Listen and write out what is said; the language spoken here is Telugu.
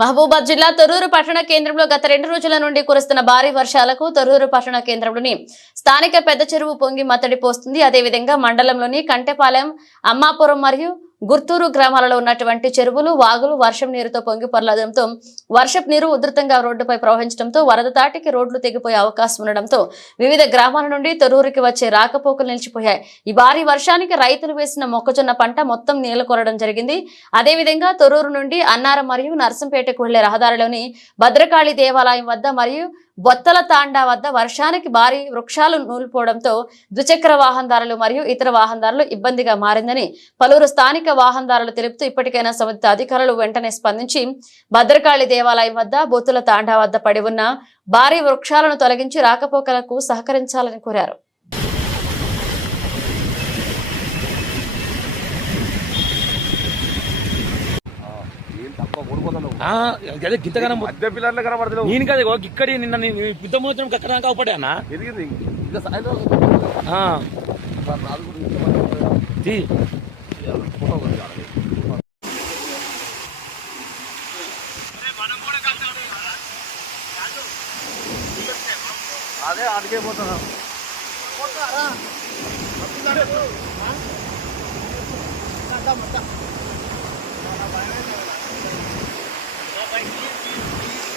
మహబూబాద్ జిల్లా తొర్రూరు పట్టణ కేంద్రంలో గత రెండు రోజుల నుండి కురుస్తున్న భారీ వర్షాలకు తొర్రూరు పట్టణ కేంద్రంలోని స్థానిక పెద్ద చెరువు పొంగి మత్తడి పోస్తుంది. అదేవిధంగా మండలంలోని కంటెపాలెం అమ్మాపురం మరియు గుర్తూరు గ్రామాలలో ఉన్నటువంటి చెరువులు వాగులు వర్షం నీరుతో పొంగి పొరలడంతో వర్షపు నీరు ఉధృతంగా రోడ్డుపై ప్రవహించడంతో వరద తాటికి రోడ్లు తెగిపోయే అవకాశం ఉండడంతో వివిధ గ్రామాల నుండి తొరూరుకి వచ్చే రాకపోకలు నిలిచిపోయాయి. ఈ భారీ వర్షానికి రైతులు వేసిన మొక్కజొన్న పంట మొత్తం నీళ్ళు కొరడం జరిగింది. అదేవిధంగా తొరూరు నుండి అన్నారం మరియు నర్సంపేటకు వెళ్ళే రహదారిలోని భద్రకాళి దేవాలయం వద్ద మరియు బొత్తల తాండా వద్ద వర్షానికి భారీ వృక్షాలు నూలిపోవడంతో ద్విచక్ర వాహనదారులు మరియు ఇతర వాహనదారులు ఇబ్బందిగా మారిందని పలువురు స్థానిక వాహనదారులు తెలుపుతూ ఇప్పటికైనా సంబంధిత అధికారులు వెంటనే స్పందించి భద్రకాళి దేవాలయం వద్ద బొత్తుల తాండా వద్ద పడి ఉన్న భారీ వృక్షాలను తొలగించి రాకపోకలకు సహకరించాలని కోరారు. అదే గింతగానం మధ్య పిల్లర్లు కనబడతావు నేను కదా ఇక్కడి నిన్న నేను యుద్ధ మోచడం కక్కడానికి అవపడా అన్న? ఎదిగింది. ఇంకా సాయంత్రం కూడా ఇంత తీ. ఫోటో కొట్టాలి. అదే అడిగే పోతున్నా ఆ